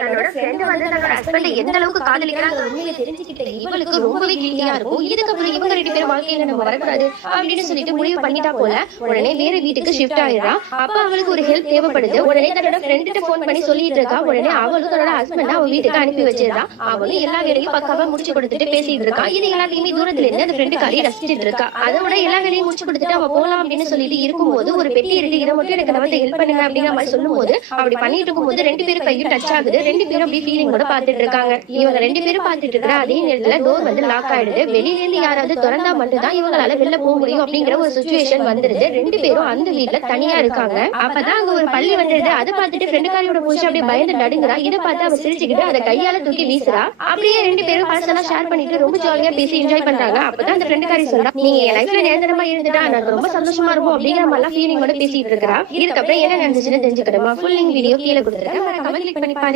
தன்னோட ஃப்ரெண்ட் வந்து தன்னோட ஹஸ்பண்ட எந்த அளவுக்கு காதலிக்கிறாங்க உண்மையை தெரிஞ்சுக்கிட்ட இவளுக்கு ரொம்பவே கில்ட்டியா இருக்கும். இதுக்கப்புறம் இவங்க 2 பேரும் வாழ்க்கையில நம்ம வரக்கூடாது அப்படின்னு சொல்லிட்டு முடிவு பண்ணிட்டா போல. உடனே வேற வீட்டுக்கு ஷிஃப்ட் ஆயிடுறா. அப்ப அவளுக்கு ஒரு ஹெல்ப் தேவைப்படுது. உடனே தன்னோட ஃப்ரெண்ட்ட போன் பண்ணி சொல்லிட்டு இருக்கா. உடனே அவளும் தன்னோட ஹஸ்பண்ட அவ வீட்டுக்கு அனுப்பி வச்சிருந்தா. அவளும் எல்லா வேலையும் பக்காவா முடிச்சு கொடுத்துட்டு பேசிட்டு இருக்கா. இது எல்லாத்தையுமே தூரத்துல இருந்து அந்த ஃப்ரெண்டு காரி ரசிச்சிட்டு இருக்கா. அதோட எல்லா வேலையும் முடிச்சு கொடுத்துட்டு அவ போலாம் அப்படின்னு சொல்லிட்டு இருக்கும்போது ஒரு பெட்டி இருக்கு, இதை மட்டும் எனக்கு நம்ம ஹெல்ப் பண்ணுங்க அப்படிங்கிற மாதிரி சொல்லும் போது அப்படி பண்ணிட்டு இருக்கும்போது 2 பேரும் கையும் டச் ஆகுது. 2 பேரும் அப்படி ஃபீலிங் கூட பாத்துட்டு இருக்காங்க. இவங்க 2 பேரும் பாத்துட்டு இருக்கிற அதே நேரத்துல டோர் வந்து லாக் ஆயிடுது. வெளியில இருந்து யாராவது திறந்தா மட்டும் தான் இவங்களால வெளில போக முடியும் அப்படிங்கிற ஒரு சிச்சுவேஷன் வந்துருது. 2 பேரும் அந்த வீட்டுல தனியா இருக்காங்க. அப்பதான் அங்க ஒரு பள்ளி வந்துருது. அதை பார்த்துட்டு ஃப்ரெண்டுக்காரியோட புருஷன் அப்படியே பயந்து நடுங்குறா. இதை பார்த்து அவ சிரிச்சுக்கிட்டு அதை கையால தூக்கி வீசுறா. அப்படியே 2 பேரும் பர்சனலா ஷேர் பண்ணிட்டு ரொம்ப ஜாலியா பேசி என்ஜாய் பண்றாங்க. அப்பதான் அந்த ஃப்ரெண்டுக்காரி சொல்றா, நீங்க என் லைஃப்ல நிரந்தரமா இருந்துட்டா எனக்கு ரொம்ப சந்தோஷமா இருக்கும் அப்படிங்கிற மாதிரி ஃபீலிங்கோட பேசிட்டு இருக்கா. இதுக்கப்புறம் என்ன நடந்துச்சுன்னு தெரிஞ்சுக்கணுமா? ஃபுல் லிங்க் வீடியோ கீழே கொடுத்துருக்கேன். கிளிக் பண்ணி பாருங்க.